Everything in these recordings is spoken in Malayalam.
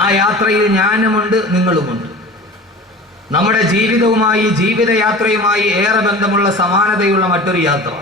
ആ യാത്രയിൽ ഞാനുമുണ്ട്, നിങ്ങളുമുണ്ട്. നമ്മുടെ ജീവിതവുമായി, ജീവിതയാത്രയുമായി ഏറെ ബന്ധമുള്ള സമാനതയുള്ള മറ്റൊരു യാത്ര.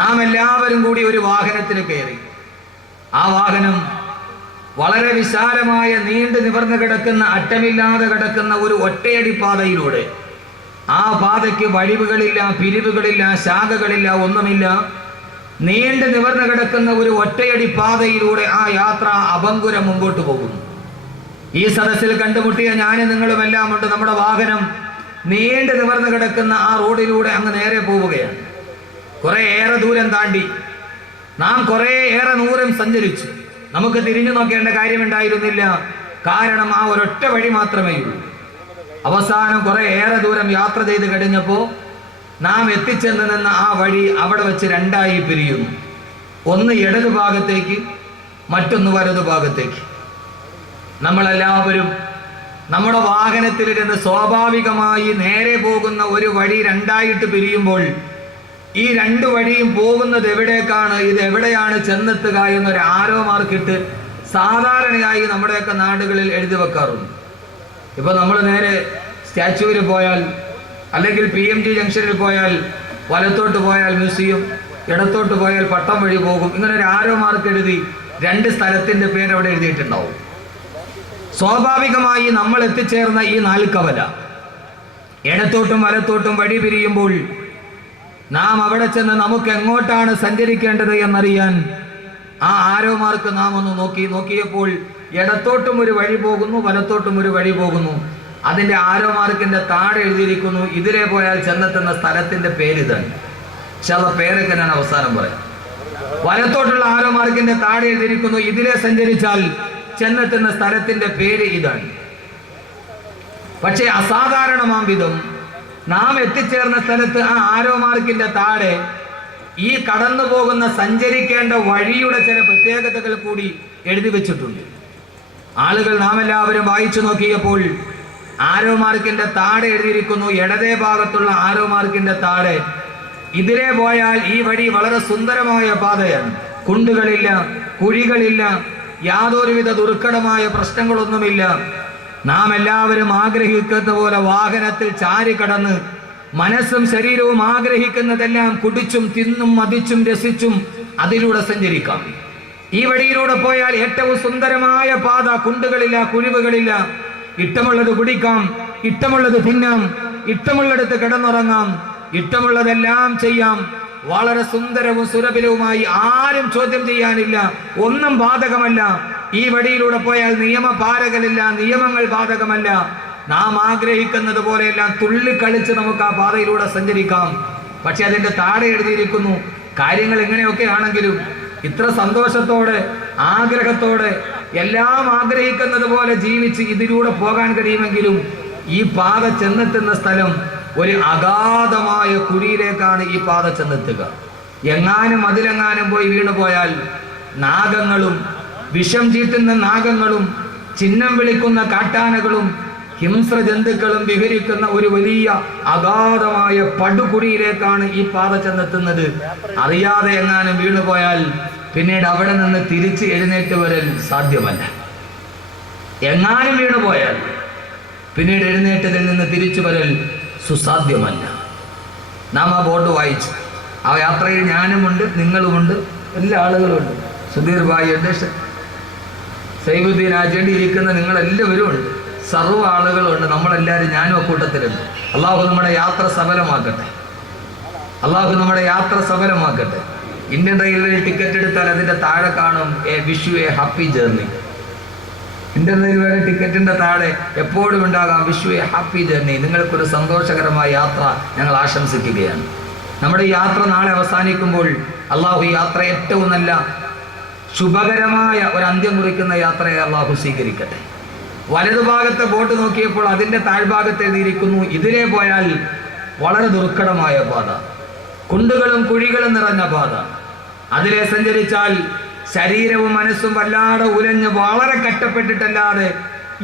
നാം എല്ലാവരും കൂടി ഒരു വാഹനത്തിൽ കയറി. ആ വാഹനം വളരെ വിശാലമായ, നീണ്ടു നിവർന്നു കിടക്കുന്ന, അറ്റമില്ലാതെ കിടക്കുന്ന ഒരു ഒറ്റയടി പാതയിലൂടെ, ആ പാതയ്ക്ക് വഴിവുകളില്ല, പിരിവുകളില്ല, ശാഖകളില്ല, ഒന്നുമില്ല. നീണ്ടു നിവർന്നു കിടക്കുന്ന ഒരു ഒറ്റയടി പാതയിലൂടെ ആ യാത്ര അഭംഗുരം മുമ്പോട്ട് പോകുന്നു. ഈ സദസ്സിൽ കണ്ടുമുട്ടിയ ഞാനും നിങ്ങളുമെല്ലാം ഉണ്ട്. നമ്മുടെ വാഹനം നീണ്ടു നിവർന്നു കിടക്കുന്ന ആ റോഡിലൂടെ അങ്ങ് നേരെ പോവുകയാണ്. കുറെ ഏറെ ദൂരം താണ്ടി നാം കുറെ ഏറെ ദൂരം സഞ്ചരിച്ചു. നമുക്ക് തിരിഞ്ഞു നോക്കേണ്ട കാര്യമുണ്ടായിരുന്നില്ല. കാരണം ആ ഒരൊറ്റ വഴി മാത്രമേ ഉള്ളൂ. അവസാനം കുറെ ഏറെ ദൂരം യാത്ര ചെയ്ത് കഴിഞ്ഞപ്പോൾ നാം എത്തിച്ചെന്ന് നിന്ന ആ വഴി അവിടെ വെച്ച് രണ്ടായി പിരിയുന്നു. ഒന്ന് ഇടതു ഭാഗത്തേക്ക്, മറ്റൊന്ന് വലതു ഭാഗത്തേക്ക്. നമ്മളെല്ലാവരും നമ്മുടെ വാഹനത്തിലിരുന്ന് സ്വാഭാവികമായി നേരെ പോകുന്ന ഒരു വഴി രണ്ടായിട്ട് പിരിയുമ്പോൾ ഈ രണ്ടു വഴിയും പോകുന്നത് എവിടേക്കാണ്, ഇത് എവിടെയാണ് ചെന്നെത്തുക എന്നൊരു ആരോ മാർക്കിട്ട് സാധാരണയായി നമ്മുടെയൊക്കെ നാടുകളിൽ എഴുതി വെക്കാറുണ്ട്. ഇപ്പൊ നമ്മൾ നേരെ സ്റ്റാച്യൂവിൽ പോയാൽ, അല്ലെങ്കിൽ PMG ജംഗ്ഷനിൽ പോയാൽ വലത്തോട്ട് പോയാൽ മ്യൂസിയം, ഇടത്തോട്ട് പോയാൽ പട്ടം വഴി പോകും. ഇങ്ങനെ ഒരു ആരോ മാർക്ക് എഴുതി രണ്ട് സ്ഥലത്തിന്റെ പേര് അവിടെ എഴുതിയിട്ടുണ്ടാവും. സ്വാഭാവികമായി നമ്മൾ എത്തിച്ചേർന്ന ഈ നാൽക്കവല, ഇടത്തോട്ടും വലത്തോട്ടും വഴി പിരിയുമ്പോൾ നാം അവിടെ ചെന്ന് നമുക്ക് എങ്ങോട്ടാണ് സഞ്ചരിക്കേണ്ടത് എന്നറിയാൻ ആ ആരോ മാർക്ക് നാം ഒന്ന് നോക്കിയപ്പോൾ ഇടത്തോട്ടും ഒരു വഴി പോകുന്നു, വലത്തോട്ടും ഒരു വഴി പോകുന്നു. അതിന്റെ ആരോ മാർക്കിന്റെ താഴെ എഴുതിയിരിക്കുന്നു ഇതിലെ പോയാൽ ചെന്നെത്തുന്ന സ്ഥലത്തിന്റെ പേര് ഇതാണ്. പക്ഷെ ആ പേരൊക്കെ ഞാൻ അവസാനം പറയാം. വലത്തോട്ടുള്ള ആരോ മാർക്കിന്റെ താഴെ എഴുതിയിരിക്കുന്നു ഇതിലെ സഞ്ചരിച്ചാൽ ചെന്നെത്തുന്ന സ്ഥലത്തിന്റെ പേര് ഇതാണ്. പക്ഷേ അസാധാരണമാം വിധം നാം എത്തിച്ചേർന്ന സ്ഥലത്ത് ആ ആരോ മാർക്കിന്റെ താഴെ ഈ കടന്നു പോകുന്ന സഞ്ചരിക്കേണ്ട വഴിയുടെ ചില പ്രത്യേകതകൾ കൂടി എഴുതി വെച്ചിട്ടുണ്ട്. ആളുകൾ നാം എല്ലാവരും വായിച്ചു നോക്കിയപ്പോൾ ആരോ മാർക്കിന്റെ താഴെ എഴുതിയിരിക്കുന്നു, ഇടതേ ഭാഗത്തുള്ള ആരോ മാർക്കിന്റെ താഴെ ഇതിലെ പോയാൽ ഈ വഴി വളരെ സുന്ദരമായ പാതയാണ്. കുണ്ടുകളില്ല, കുഴികളില്ല, യാതൊരുവിധ ദുർഘടമായ പ്രശ്നങ്ങളൊന്നുമില്ല. നാം എല്ലാവരും ആഗ്രഹിക്കുന്ന പോലെ വാഹനത്തിൽ ചാരി കടന്ന് മനസ്സും ശരീരവും ആഗ്രഹിക്കുന്നതെല്ലാം കുടിച്ചും തിന്നും മതിച്ചും രസിച്ചും അതിലൂടെ സഞ്ചരിക്കാം. ഈ വഴിയിലൂടെ പോയാൽ ഏറ്റവും സുന്ദരമായ പാത, കുണ്ടുകളില്ല, കുഴിവുകളില്ല. ഇഷ്ടമുള്ളത് കുടിക്കാം, ഇഷ്ടമുള്ളത് തിന്നാം, ഇഷ്ടമുള്ളിടത്ത് കിടന്നുറങ്ങാം, ഇഷ്ടമുള്ളതെല്ലാം ചെയ്യാം. വളരെ സുന്ദരവും സുലഭവുമായി, ആരും ചോദ്യം ചെയ്യാനില്ല, ഒന്നും ബാധകമല്ല. ഈ വഴിയിലൂടെ പോയാൽ നിയമപാലകരില്ല, നിയമങ്ങൾ ബാധകമല്ല. നാം ആഗ്രഹിക്കുന്നത് പോലെയെല്ലാം തുള്ളിക്കളിച്ച് നമുക്ക് ആ പാതയിലൂടെ സഞ്ചരിക്കാം. പക്ഷെ അതിന്റെ താഴെ എഴുതിയിരിക്കുന്നു കാര്യങ്ങൾ എങ്ങനെയൊക്കെ ആണെങ്കിലും ഇത്ര സന്തോഷത്തോടെ, ആഗ്രഹത്തോടെ, എല്ലാം ആഗ്രഹിക്കുന്നത് പോലെ ജീവിച്ച് ഇതിലൂടെ പോകാൻ കഴിയുമെങ്കിലും ഈ പാത ചെന്നെത്തുന്ന സ്ഥലം ഒരു അഗാധമായ കുഴിയിലേക്കാണ് ഈ പാത ചെന്നെത്തുക. എങ്ങാനും അതിലെങ്ങാനും പോയി വീണുപോയാൽ നാഗങ്ങളും, വിഷം ചീറ്റുന്ന നാഗങ്ങളും, ചിഹ്നം വിളിക്കുന്ന കാട്ടാനകളും, ഹിംസ്ര ജന്തുക്കളും വിഹരിക്കുന്ന ഒരു വലിയ അഗാധമായ പടുകുഴിയിലേക്കാണ് ഈ പാത ചെന്നെത്തുന്നത്. അറിയാതെ എങ്ങാനും വീണുപോയാൽ പിന്നീട് അവിടെ നിന്ന് തിരിച്ച് എഴുന്നേറ്റ് വരൽ സാധ്യമല്ല. എങ്ങാനും വീണുപോയാൽ പിന്നീട് എഴുന്നേറ്റതിൽ നിന്ന് തിരിച്ചു വരൽ സുസാധ്യമല്ല. നാം ആ ബോർഡ് വായിച്ചു. ആ യാത്രയിൽ ഞാനുമുണ്ട്, നിങ്ങളുമുണ്ട്, എല്ലാ ആളുകളുമുണ്ട്. സുധീർ ഭായി ഉണ്ട്, സൈബുദ്ദീൻ ആചേണ്ടി ഇരിക്കുന്ന നിങ്ങളെല്ലാവരും ഉണ്ട്, സർവ്വ ആളുകളുണ്ട്. നമ്മളെല്ലാവരും ഞാനും അക്കൂട്ടത്തിലുണ്ട്. അള്ളാഹു നമ്മുടെ യാത്ര സഫലമാക്കട്ടെ. അള്ളാഹു നമ്മുടെ യാത്ര സഫലമാക്കട്ടെ. ഇന്ത്യൻ റെയിൽവേയിൽ ടിക്കറ്റ് എടുത്താൽ അതിന്റെ താഴെ കാണും wish you A happy journey. Indian റെയിൽവേയുടെ ടിക്കറ്റിന്റെ താഴെ എപ്പോഴും ഉണ്ടാകാം wish you A happy journey. നിങ്ങൾക്കൊരു സന്തോഷകരമായ യാത്ര ഞങ്ങൾ ആശംസിക്കുകയാണ്. നമ്മുടെ ഈ യാത്ര നാളെ അവസാനിക്കുമ്പോൾ അള്ളാഹു ഈ യാത്ര ഏറ്റവും നല്ല ശുഭകരമായ ഒരു അന്ത്യം കുറിക്കുന്ന യാത്രയെ അള്ളാഹു സ്വീകരിക്കട്ടെ. വലതുഭാഗത്തെ ബോട്ട് നോക്കിയപ്പോൾ അതിന്റെ താഴ്ഭാഗത്ത് എഴുതിയിരിക്കുന്നു ഇതിലെ പോയാൽ വളരെ ദുർഘടമായ പാത, കുണ്ടുകളും കുഴികളും നിറഞ്ഞ പാത. അതിലെ സഞ്ചരിച്ചാൽ ശരീരവും മനസ്സും വല്ലാതെ ഉലഞ്ഞ് വളരെ കഷ്ടപ്പെട്ടിട്ടല്ലാതെ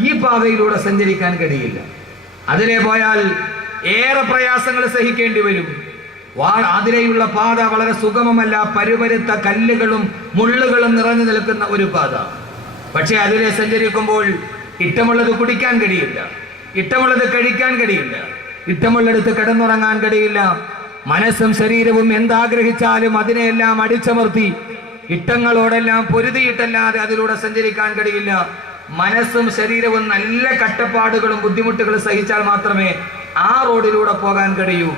ഈ പാതയിലൂടെ സഞ്ചരിക്കാൻ കഴിയില്ല. അതിലെ പോയാൽ ഏറെ പ്രയാസങ്ങൾ സഹിക്കേണ്ടി വരും. അതിലെയുള്ള പാത വളരെ സുഗമമല്ല, പരുപരുത്ത കല്ലുകളും മുള്ളുകളും നിറഞ്ഞു നിൽക്കുന്ന ഒരു പാത. പക്ഷെ അതിലെ സഞ്ചരിക്കുമ്പോൾ ഇഷ്ടമുള്ളത് കുടിക്കാൻ കഴിയില്ല, ഇഷ്ടമുള്ളത് കഴിക്കാൻ കഴിയില്ല, ഇഷ്ടമുള്ളിടത്ത് കിടന്നുറങ്ങാൻ കഴിയില്ല. മനസ്സും ശരീരവും എന്താഗ്രഹിച്ചാലും അതിനെയെല്ലാം അടിച്ചമർത്തി ഇഷ്ടങ്ങളോടെല്ലാം പൊരുതിയിട്ടല്ലാതെ അതിലൂടെ സഞ്ചരിക്കാൻ കഴിയില്ല. മനസ്സും ശരീരവും നല്ല കഷ്ടപ്പാടുകളും ബുദ്ധിമുട്ടുകളും സഹിച്ചാൽ മാത്രമേ ആ റോഡിലൂടെ പോകാൻ കഴിയൂ.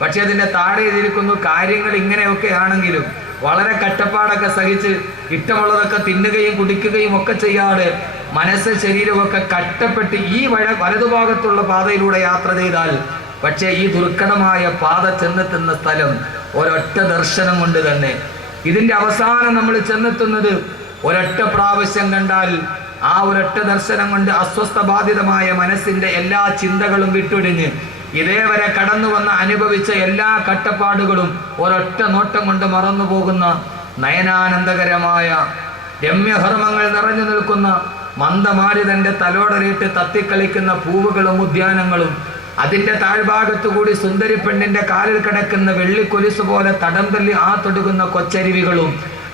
പക്ഷെ അതിന്റെ താഴെ എഴുതിയിരിക്കുന്നു, കാര്യങ്ങൾ ഇങ്ങനെയൊക്കെ ആണെങ്കിലും വളരെ കഷ്ടപ്പാടൊക്കെ സഹിച്ച് ഇഷ്ടമുള്ളതൊക്കെ തിന്നുകയും കുടിക്കുകയും ഒക്കെ ചെയ്യാതെ മനസ്സ് ശരീരമൊക്കെ കഷ്ടപ്പെട്ട് ഈ വലതുഭാഗത്തുള്ള പാതയിലൂടെ യാത്ര ചെയ്താൽ പക്ഷേ ഈ ദുർഘടമായ പാത ചെന്നെത്തുന്ന സ്ഥലം ഒരൊറ്റ ദർശനം കൊണ്ട് തന്നെ, ഇതിന്റെ അവസാനം നമ്മൾ ചെന്നെത്തുന്നത് ഒരൊറ്റ പ്രാവശ്യം കണ്ടാൽ ആ ഒരൊറ്റ ദർശനം കൊണ്ട് അസ്വസ്ഥബാധിതമായ മനസ്സിന്റെ എല്ലാ ചിന്തകളും വിട്ടൊഴിഞ്ഞ് ഇതേവരെ കടന്നു വന്ന് അനുഭവിച്ച എല്ലാ കഷ്ടപ്പാടുകളും ഒരൊറ്റ നോട്ടം കൊണ്ട് മറന്നു പോകുന്ന നയനാനന്ദകരമായ രമ്യഹർമ്മങ്ങൾ നിറഞ്ഞു നിൽക്കുന്ന മന്ദമാരുതന്റെ തലോടലിട്ട് തത്തിക്കളിക്കുന്ന പൂവുകളും ഉദ്യാനങ്ങളും അതിന്റെ താഴ്ഭാഗത്തു കൂടി സുന്ദരി പെണ്ണിന്റെ കാലിൽ കിടക്കുന്ന വെള്ളിക്കൊലിസ് പോലെ തടം തല്ലി തൊടുകുന്ന കൊച്ചരുവികളും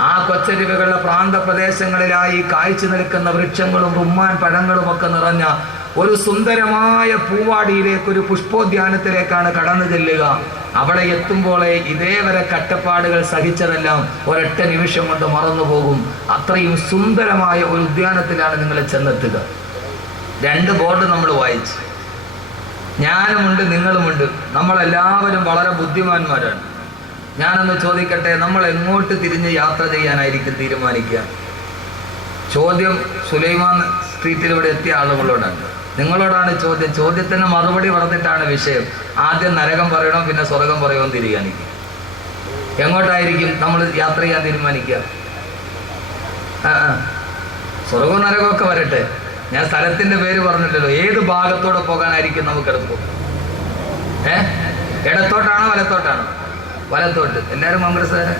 ആ കൊച്ചരുവികളുടെ പ്രാന്തപ്രദേശങ്ങളിലായി കായ്ച്ചു നിൽക്കുന്ന വൃക്ഷങ്ങളും റുമ്മാൻ പഴങ്ങളും ഒക്കെ നിറഞ്ഞ ഒരു സുന്ദരമായ പൂവാടിയിലേക്ക്, ഒരു പുഷ്പോദ്യാനത്തിലേക്കാണ് കടന്നു ചെല്ലുക. അവിടെ എത്തുമ്പോഴേ ഇതേവരെ കഷ്ടപ്പാടുകൾ സഹിച്ചതെല്ലാം ഒരൊറ്റ നിമിഷം കൊണ്ട് മറന്നു പോകും. അത്രയും സുന്ദരമായ ഒരു ഉദ്യാനത്തിലാണ് നിങ്ങൾ ചെന്നെത്തുക. 2 ബോർഡ് നമ്മൾ വായിച്ചു. ഞാനുമുണ്ട്, നിങ്ങളുമുണ്ട്. നമ്മളെല്ലാവരും വളരെ ബുദ്ധിമാന്മാരാണ്. ഞാനൊന്ന് ചോദിക്കട്ടെ, നമ്മൾ എങ്ങോട്ട് തിരിഞ്ഞ് യാത്ര ചെയ്യാനായിരിക്കും തീരുമാനിക്കുക? ചോദ്യം സുലൈമാൻ സ്ട്രീറ്റിലൂടെ എത്തിയ ആളുകളോടാണ്, നിങ്ങളോടാണ് ചോദ്യം. ചോദ്യത്തിന് മറുപടി പറഞ്ഞിട്ടാണ് വിഷയം. ആദ്യം നരകം പറയണം, പിന്നെ സ്വർഗം പറയുമെന്ന് തീരുമാനിക്കുക. എങ്ങോട്ടായിരിക്കും നമ്മൾ യാത്ര ചെയ്യാൻ തീരുമാനിക്കുക? സ്വർഗവും നരകമൊക്കെ വരട്ടെ, ഞാൻ സ്ഥലത്തിന്റെ പേര് പറഞ്ഞില്ലല്ലോ. ഏത് ഭാഗത്തോടെ പോകാനായിരിക്കും നമുക്ക് എടുക്കും? ഇടത്തോട്ടാണോ വലത്തോട്ടാണോ? വലത്തോട്ട്. എല്ലാവരും കോൺഗ്രസ്സുകാരെ?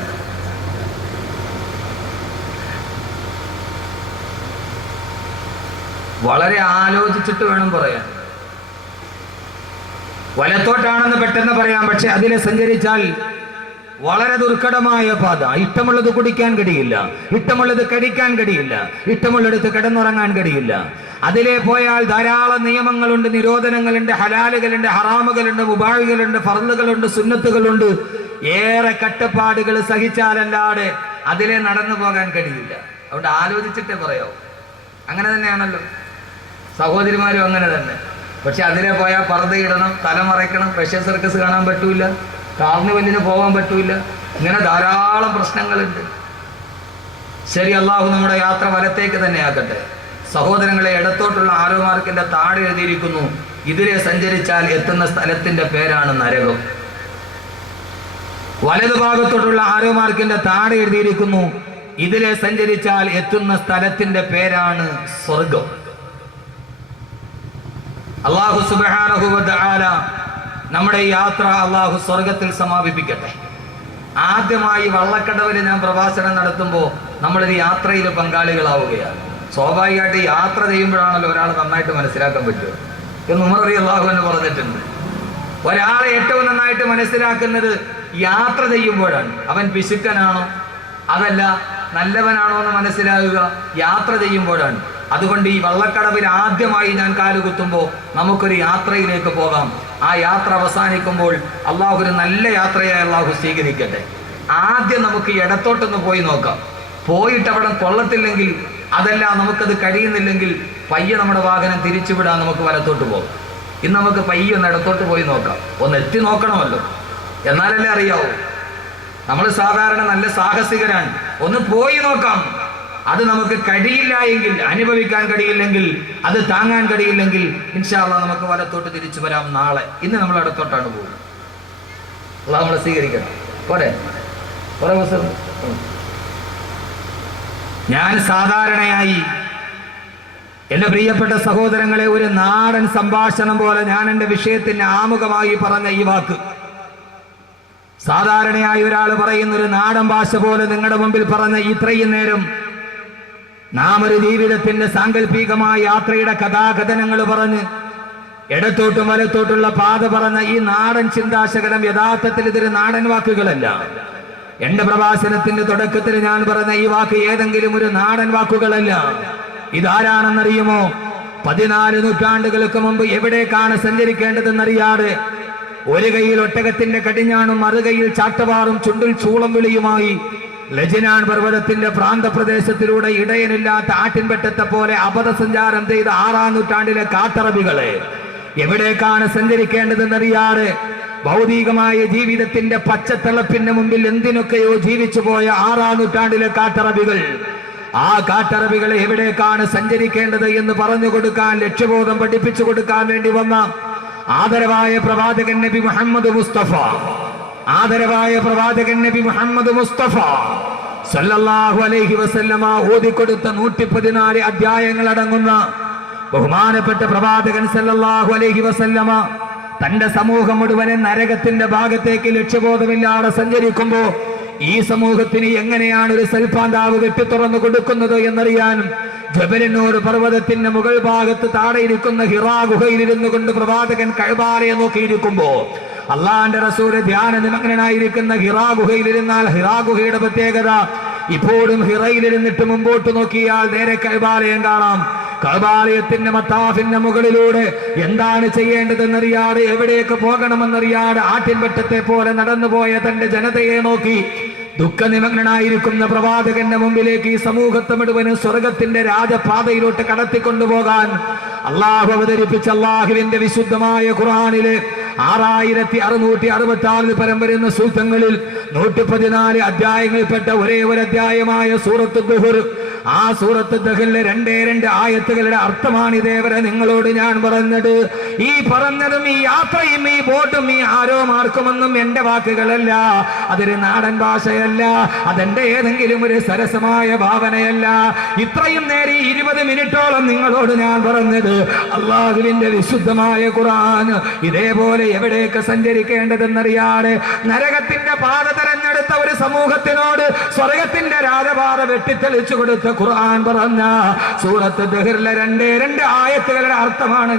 വളരെ ആലോചിച്ചിട്ട് വേണം പറയാൻ. വലത്തോട്ടാണെന്ന് പെട്ടെന്ന് പറയാം, പക്ഷെ അതിലെ സഞ്ചരിച്ചാൽ വളരെ ദുർഘടമായ പാത. ഇഷ്ടമുള്ളത് കുടിക്കാൻ കഴിയില്ല, ഇഷ്ടമുള്ളത് കഴിക്കാൻ കഴിയില്ല, ഇഷ്ടമുള്ളിടത്ത് കിടന്നുറങ്ങാൻ കഴിയില്ല. അതിലെ പോയാൽ ധാരാളം നിയമങ്ങളുണ്ട്, നിരോധനങ്ങളുണ്ട്, ഹലാലുകളുണ്ട്, ഹറാമുകളുണ്ട്, മുബാഹികളുണ്ട്, ഫർളുകളുണ്ട്, സുന്നത്തുകളുണ്ട്. ഏറെ കഷ്ടപ്പാടുകൾ സഹിച്ചാലല്ലാതെ അതിലെ നടന്നു പോകാൻ കഴിയില്ല. അതുകൊണ്ട് ആലോചിച്ചിട്ടേ പറയാവൂ. അങ്ങനെ തന്നെയാണല്ലോ സഹോദരിമാരും, അങ്ങനെ തന്നെ. പക്ഷെ അതിലെ പോയാൽ പർദ്ദയിടണം, തലമറയ്ക്കണം, റഷ്യൻ സർക്കസ് കാണാൻ പറ്റൂല, കാർണിവലിന് പോകാൻ പറ്റൂല. ഇങ്ങനെ ധാരാളം പ്രശ്നങ്ങളുണ്ട്. ശരി, അള്ളാഹു നമ്മുടെ യാത്ര വലത്തേക്ക് തന്നെ ആക്കട്ടെ. സഹോദരങ്ങളെ, ഇടത്തോട്ടുള്ള ആരോ മാർക്കിന്റെ താഴെ എഴുതിയിരിക്കുന്നു, ഇതിലെ സഞ്ചരിച്ചാൽ എത്തുന്ന സ്ഥലത്തിന്റെ പേരാണ് നരകം. വലതുഭാഗത്തോട്ടുള്ള ആരോ മാർക്കിന്റെ താഴെ എഴുതിയിരിക്കുന്നു, ഇതിലെ സഞ്ചരിച്ചാൽ എത്തുന്ന സ്ഥലത്തിന്റെ പേരാണ് സ്വർഗം. അല്ലാഹു സുബ്ഹാനഹു വ തആല നമ്മുടെ യാത്ര അല്ലാഹു സ്വർഗത്തിൽ സമാപിപ്പിക്കട്ടെ. ആദ്യമായി വള്ളക്കടവിൽ ഞാൻ പ്രഭാഷണം നടത്തുമ്പോൾ നമ്മളൊരു യാത്രയിൽ പങ്കാളികളാവുകയാണ്. സ്വാഭാവികമായിട്ട് യാത്ര ചെയ്യുമ്പോഴാണല്ലോ ഒരാൾ നന്നായിട്ട് മനസ്സിലാക്കാൻ പറ്റുക എന്ന് ഉമർ റളിയല്ലാഹു അൻഹു പറഞ്ഞിട്ടുണ്ട്. ഒരാളെ ഏറ്റവും നന്നായിട്ട് മനസ്സിലാക്കുന്നത് യാത്ര ചെയ്യുമ്പോഴാണ്. അവൻ പിശുക്കനാണോ അതല്ല നല്ലവനാണോ എന്ന് മനസ്സിലാകുക യാത്ര ചെയ്യുമ്പോഴാണ്. അതുകൊണ്ട് ഈ വള്ളക്കടവിൽ ആദ്യമായി ഞാൻ കാലുകുത്തുമ്പോൾ നമുക്കൊരു യാത്രയിലേക്ക് പോകാം. ആ യാത്ര അവസാനിക്കുമ്പോൾ അള്ളാഹു ഒരു നല്ല യാത്രയായി അള്ളാഹു സ്വീകരിക്കട്ടെ. ആദ്യം നമുക്ക് ഇടത്തോട്ടൊന്ന് പോയി നോക്കാം. പോയിട്ട് അവിടെ കൊള്ളത്തില്ലെങ്കിൽ, അതല്ല നമുക്കത് കഴിയുന്നില്ലെങ്കിൽ പയ്യെ നമ്മുടെ വാഹനം തിരിച്ചുവിടാൻ നമുക്ക് വലത്തോട്ട് പോകാം. ഇന്ന് നമുക്ക് പയ്യെ ഒന്ന് ഇടത്തോട്ട് പോയി നോക്കാം. ഒന്ന് എത്തി നോക്കണമല്ലോ, എന്നാലല്ലേ അറിയാവൂ. നമ്മൾ സാധാരണ നല്ല സാഹസികരാണ്. ഒന്ന് പോയി നോക്കാം. അത് നമുക്ക് കഴിയില്ല എങ്കിൽ, അനുഭവിക്കാൻ കഴിയില്ലെങ്കിൽ, അത് താങ്ങാൻ കഴിയില്ലെങ്കിൽ ഇൻഷാ അല്ലാഹ് നമുക്ക് വലത്തോട്ട് തിരിച്ചു വരാം നാളെ. ഇന്ന് നമ്മൾ ഇടത്തോട്ടാണ് പോകുന്നത്. അള്ളാഹു നമ്മളെ സ്വീകരിക്കണം. പോരെ ഞാൻ സാധാരണയായി എന്റെ പ്രിയപ്പെട്ട സഹോദരങ്ങളെ ഒരു നാടൻ സംഭാഷണം പോലെ ഞാൻ എന്റെ വിഷയത്തിന് ആമുഖമായി പറഞ്ഞ ഈ വാക്ക് സാധാരണയായി ഒരാൾ പറയുന്ന ഒരു നാടൻ ഭാഷ പോലെ നിങ്ങളുടെ മുമ്പിൽ പറഞ്ഞ ഇത്രയും നേരം നാം ഒരു ജീവിതത്തിന്റെ സാങ്കല്പികമായ യാത്രയുടെ കഥാകഥനങ്ങൾ പറഞ്ഞ് ഇടത്തോട്ടും വലത്തോട്ടുള്ള പാത പറഞ്ഞ ഈ നാടൻ ചിന്താശകലം യഥാർത്ഥത്തിൽ ഇതൊരു നാടൻ വാക്കുകളല്ല. എന്റെ പ്രഭാഷണത്തിന്റെ തുടക്കത്തിൽ ഞാൻ പറഞ്ഞ ഈ വാക്ക് ഏതെങ്കിലും ഒരു നാടൻ വാക്കുകളല്ല. ഇതാരാണെന്നറിയുമോ? 14 നൂറ്റാണ്ടുകൾക്ക് മുമ്പ് എവിടേക്കാണ് സഞ്ചരിക്കേണ്ടതെന്നറിയാതെ ഒരു കൈയിൽ ഒട്ടകത്തിന്റെ കടിഞ്ഞാണും മറുകൈയിൽ ചാട്ടവാറും ചുണ്ടിൽ ചൂളം വിളിയുമായി ലജ്നാൻ പർവ്വതത്തിന്റെ പ്രാന്തപ്രദേശത്തിലൂടെ ഇടയനില്ലാത്ത ആട്ടിൻപെട്ടത്തെ പോലെ അപഥസഞ്ചാരം ചെയ്ത 6-ാം നൂറ്റാണ്ടിലെ കാട്ടറബികളെ എവിടേക്കാണ് സഞ്ചരിക്കേണ്ടതെന്നറിയാതെ ഭൗതികമായ ജീവിതത്തിന്റെ പച്ചത്തിളപ്പിന്റെ മുമ്പിൽ എന്തിനൊക്കെയോ ജീവിച്ചു പോയ 6-ാം നൂറ്റാണ്ടിലെ കാട്ടറബികൾ, ആ കാട്ടറബികളെ എവിടേക്കാണ് സഞ്ചരിക്കേണ്ടത് എന്ന് പറഞ്ഞു കൊടുക്കാൻ, ലക്ഷ്യബോധം പഠിപ്പിച്ചു കൊടുക്കാൻ വേണ്ടി വന്ന ആദരവായ പ്രവാചകൻ നബി മുഹമ്മദ് മുസ്തഫ, ആദരവായ പ്രവാചകൻ നബി മുഹമ്മദ് മുസ്തഫ സല്ലല്ലാഹു അലൈഹി വസല്ലമ ഓതിക്കൊടുത്ത 114 അധ്യായങ്ങൾ അടങ്ങുന്ന ബഹുമാനപ്പെട്ട പ്രവാചകൻ സല്ലല്ലാഹു അലൈഹി വസല്ലമ തന്റെ സമൂഹം മുഴുവനെ നരകത്തിന്റെ ഭാഗത്തേക്ക് ലക്ഷ്യബോധമില്ലാതെ സഞ്ചരിക്കുമ്പോ ഈ സമൂഹത്തിന് എങ്ങനെയാണ് ഒരു സൽപാന്താവ് വെട്ടിത്തുറന്നു കൊടുക്കുന്നത് എന്നറിയാനും ജബലിനൂർ പർവ്വതത്തിന്റെ മുകൾ ഭാഗത്ത് താഴെയിരിക്കുന്ന ഹിറാ ഗുഹയിലിരുന്നു കൊണ്ട് പ്രവാചകൻ കഅബയെ നോക്കിയിരിക്കുമ്പോ അള്ളാന്റെ റസൂല് ധ്യാന നിമഗ്നനായിരിക്കുന്ന ഹിറാ ഗുഹയിലിരുന്നാൽ ഹിറാ ഗുഹയുടെ പ്രത്യേകത, ഇപ്പോഴും ഹിറയിലിരുന്നിട്ട് മുമ്പോട്ട് നോക്കിയാൽ നേരെ കഅബാലയം കാണാം. കഅബാലയത്തിന്റെ മത്താഫിന്റെ മുകളിലൂടെ എന്താണ് ചെയ്യേണ്ടതെന്നറിയാതെ, എവിടേക്ക് പോകണമെന്നറിയാതെ ആട്ടിൻപറ്റത്തെ പോലെ നടന്നുപോയ തന്റെ ജനതയെ നോക്കി ദുഃഖനിമഗ്നനായിരിക്കുന്ന പ്രവാചകന്റെ മുമ്പിലേക്ക് ഈ സമൂഹത്തെ മുഴുവനും സ്വർഗത്തിന്റെ രാജപാതയിലോട്ട് കടത്തിക്കൊണ്ടുപോകാൻ അള്ളാഹു അവതരിപ്പിച്ച അള്ളാഹുവിന്റെ വിശുദ്ധമായ ഖുർആനിലെ 6666 പരം വരുന്ന സൂക്തങ്ങളിൽ 114 അധ്യായങ്ങളിൽപ്പെട്ട ഒരേ ഒരു അധ്യായമായ സൂറത്ത് ദുഹർ, ആ സൂറത്ത് ദഹറിലെ 2 ആയത്തുകളുടെ അർത്ഥമാണ് ഇതേവരെ നിങ്ങളോട് ഞാൻ പറഞ്ഞത്. ഈ പറഞ്ഞതും ഈ യാത്രയും ഈ ബോട്ടും ഈ ആരോ മാർക്കുമെന്നും എന്റെ വാക്കുകളല്ല, അതൊരു നാടൻ ഭാഷയല്ല, അതെന്റെ ഏതെങ്കിലും ഒരു സരസമായ ഭാവനയല്ല. ഇത്രയും നേരെ 20 മിനിറ്റോളം നിങ്ങളോട് ഞാൻ പറഞ്ഞത് അള്ളാഹുവിന്റെ വിശുദ്ധമായ ഖുർആൻ ഇതേപോലെ എവിടേക്ക് സഞ്ചരിക്കേണ്ടതെന്നറിയാതെ നരകത്തിന്റെ പാത തെരഞ്ഞെടുത്ത ഒരു സമൂഹത്തിനോട് സ്വർഗത്തിന്റെ രാജപാത വെട്ടിത്തെളിച്ചു കൊടുത്ത ഖുർആൻ പറഞ്ഞ സൂറത്ത് ദഹറിലെ 2 ആയത്തുകളുടെ അർത്ഥമാണ്